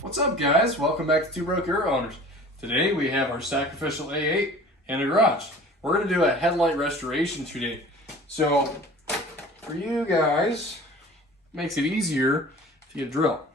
What's up, guys? Welcome back to Two Broke Hero Owners. Today we have our sacrificial A8 in a garage. We're going to do a headlight restoration today. So for you guys, it makes it easier to get a drill.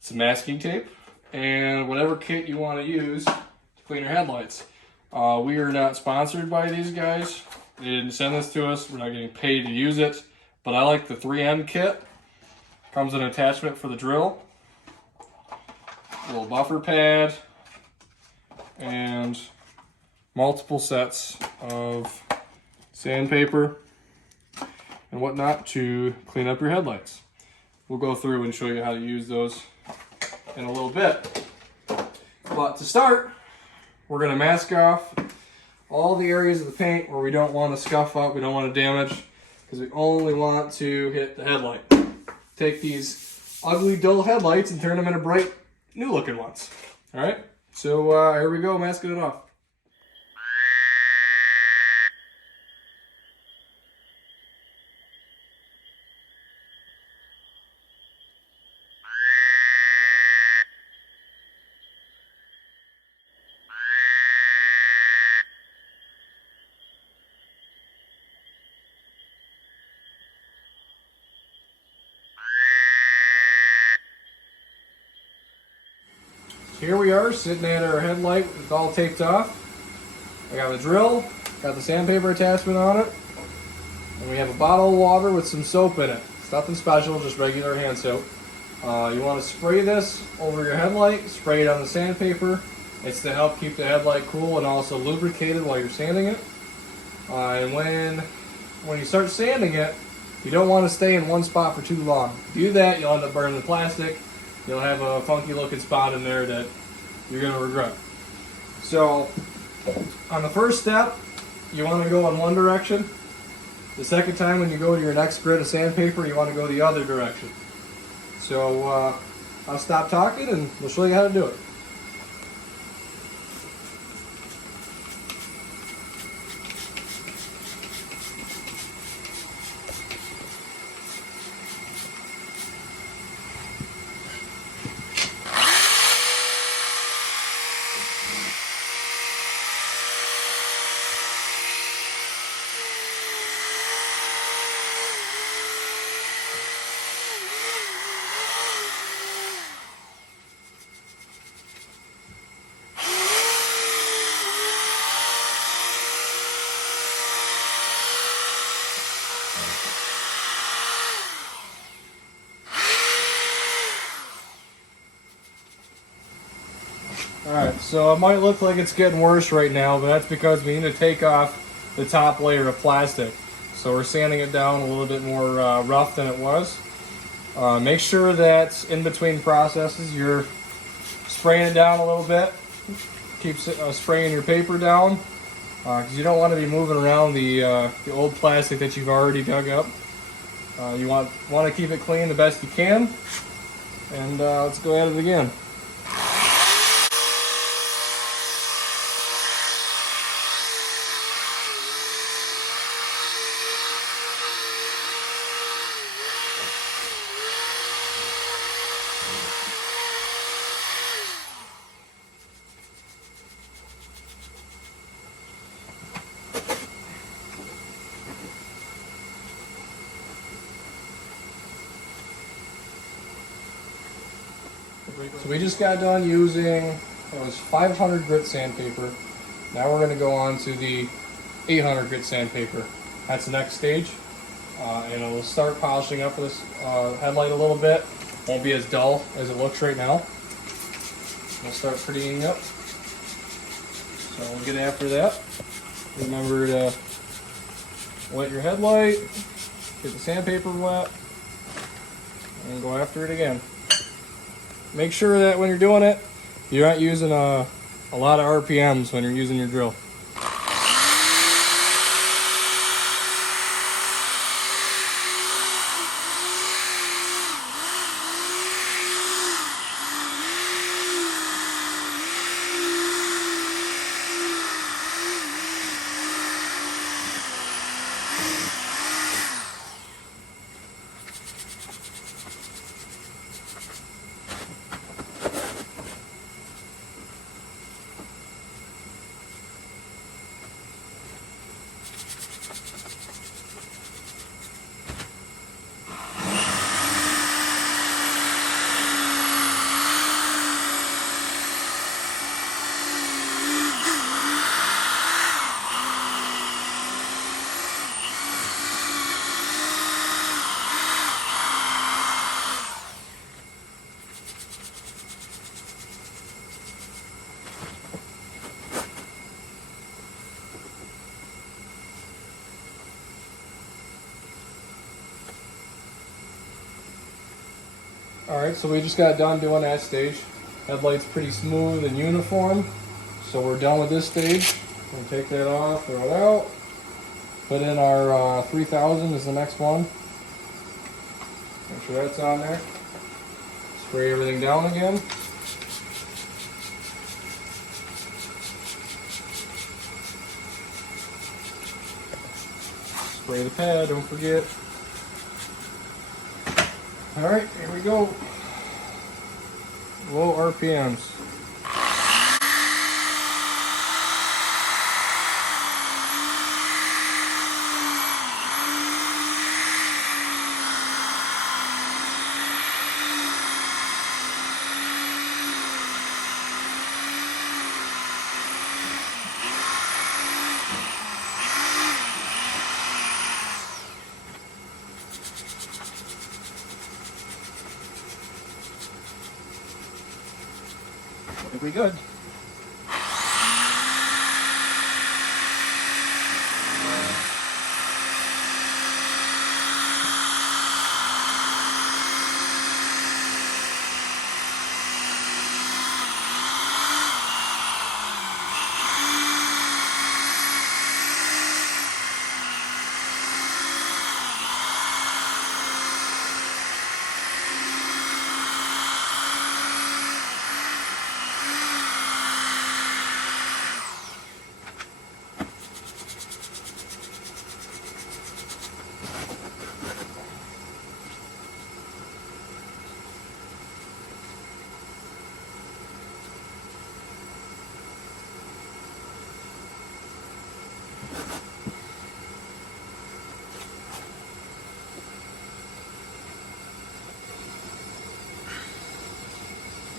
Some masking tape and whatever kit you want to use to clean your headlights. We are not sponsored by these guys. They didn't send this to us. We're not getting paid to use it. But I like the 3M kit. Comes with an attachment for the drill, a little buffer pad, and multiple sets of sandpaper and whatnot to clean up your headlights. We'll go through and show you how to use those in a little bit. But to start, we're going to mask off all the areas of the paint where we don't want to scuff up, we don't want to damage, because we only want to hit the headlight. Take these ugly, dull headlights and turn them into bright, new-looking ones. All right, so here we go, masking it off. Here we are, sitting at our headlight. It's all taped off. I got the drill, got the sandpaper attachment on it, and we have a bottle of water with some soap in it. It's nothing special, just regular hand soap. You want to spray this over your headlight, spray it on the sandpaper. It's to help keep the headlight cool and also lubricated while you're sanding it. And when you start sanding it, you don't want to stay in one spot for too long. If you do that, you'll end up burning the plastic. You'll have a funky looking spot in there that you're going to regret. So on the first step, you want to go in one direction. The second time when you go to your next grit of sandpaper, you want to go the other direction. So I'll stop talking and we'll show you how to do it. Alright, so it might look like it's getting worse right now, but that's because we need to take off the top layer of plastic. So we're sanding it down a little bit more rough than it was. Make sure that in between processes you're spraying it down a little bit. Keep spraying your paper down, because you don't want to be moving around the old plastic that you've already dug up. You want to keep it clean the best you can. And let's go at it again. So we just got done using, it was 500 grit sandpaper. Now we're going to go on to the 800 grit sandpaper. That's the next stage. And it'll start polishing up this headlight a little bit. Won't be as dull as it looks right now. We'll start prettying up. So we'll get after that. Remember to wet your headlight, get the sandpaper wet, and go after it again. Make sure that when you're doing it, you're not using a lot of RPMs when you're using your drill. Alright, so we just got done doing that stage. Headlight's pretty smooth and uniform. So we're done with this stage. We'll take that off, throw it out. Put in our 3000 is the next one. Make sure that's on there. Spray everything down again. Spray the pad, don't forget. Alright, here we go. Low RPMs. I think we good.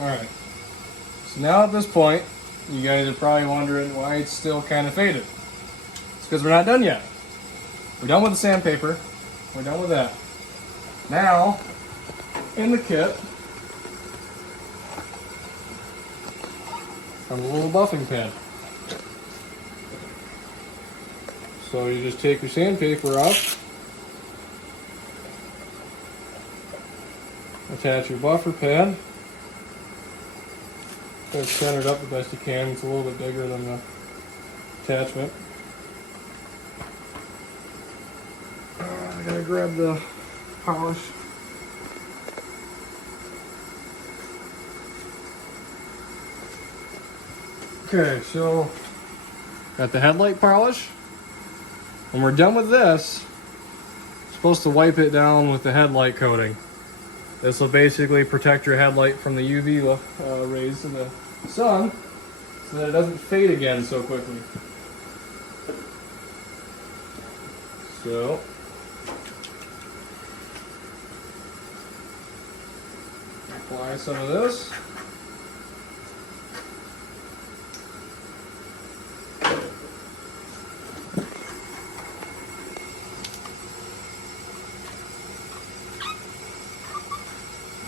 Alright, so now at this point, you guys are probably wondering why it's still kind of faded. It's because we're not done yet. We're done with the sandpaper. We're done with that. Now, in the kit, comes a little buffing pad. So you just take your sandpaper off, attach your buffer pad. Try to center it up the best you can. It's a little bit bigger than the attachment. I gotta grab the polish. Okay, so got the headlight polish. When we're done with this, we're supposed to wipe it down with the headlight coating. This will basically protect your headlight from the UV rays in the sun so that it doesn't fade again so quickly. So, apply some of this.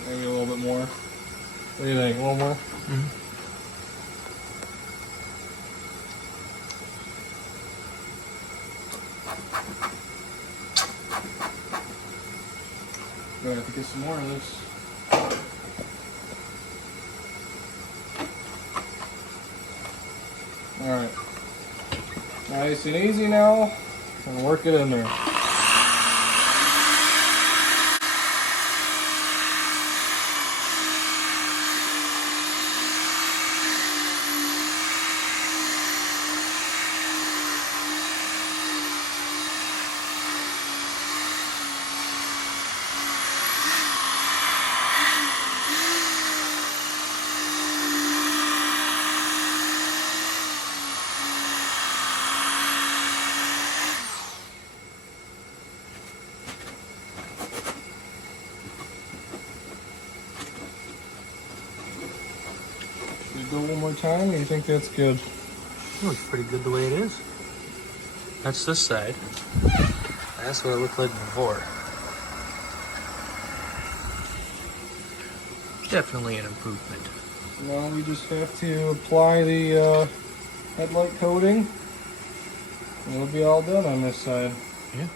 Maybe a little bit more. What do you think? A little more? Mm-hmm. I have to get some more of this. Alright. Nice and easy now. And work it in there. Go one more time, or you think that's good? It looks pretty good the way it is. That's this side. That's what it looked like before. Definitely an improvement. Now we just have to apply the headlight coating, and it'll be all done on this side. Yeah.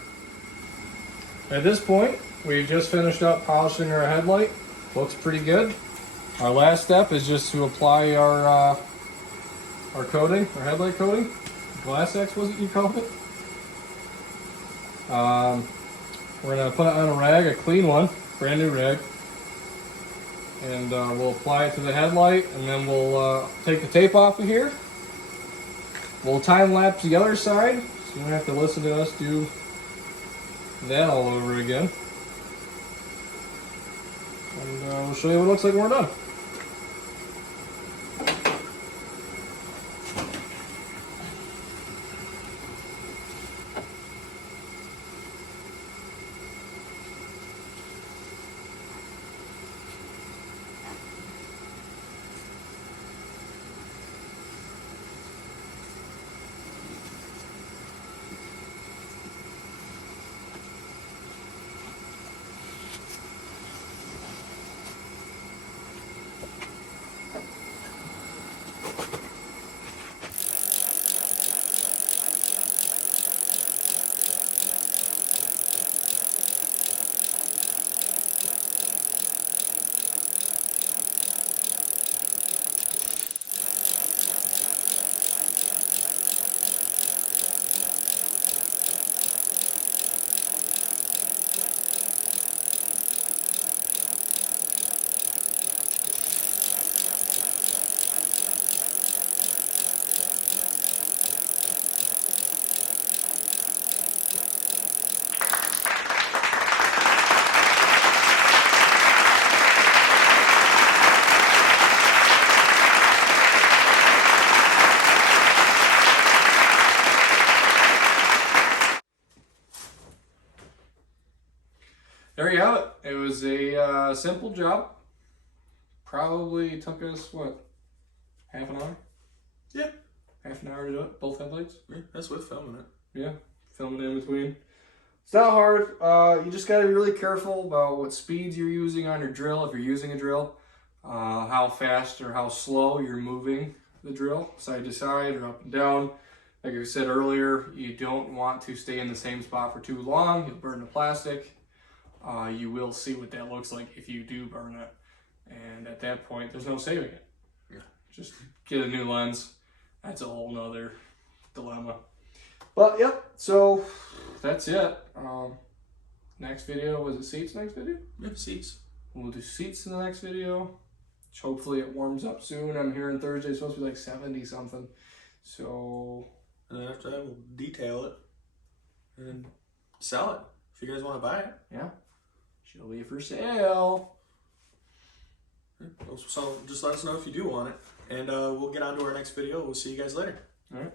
At this point, we've just finished up polishing our headlight. Looks pretty good. Our last step is just to apply our coating, our headlight coating. Glass X was it you called it? We're gonna put it on a rag, a clean one, brand new rag. And we'll apply it to the headlight, and then we'll take the tape off of here. We'll time lapse the other side, so you don't have to listen to us do that all over again. And we'll show you what it looks like when we're done. There you have it. It was a simple job. Probably took us, what, half an hour? Yeah. Half an hour to do it, both headlights? Yeah, that's with filming it. Yeah, filming in between. It's not hard. You just got to be really careful about what speeds you're using on your drill, if you're using a drill. How fast or how slow you're moving the drill, side to side or up and down. Like I said earlier, you don't want to stay in the same spot for too long. You'll burn the plastic. You will see what that looks like if you do burn it. And at that point, there's no saving it. Yeah. Just get a new lens. That's a whole nother dilemma. But yep, so that's it. Next video, was it seats next video? Yeah, seats. We'll do seats in the next video. Hopefully it warms up soon. I'm hearing Thursday, it's supposed to be like 70 something. So. And then after that, we'll detail it and sell it. If you guys want to buy it. Yeah. She'll be for sale. So just let us know if you do want it. And we'll get on to our next video. We'll see you guys later. All right.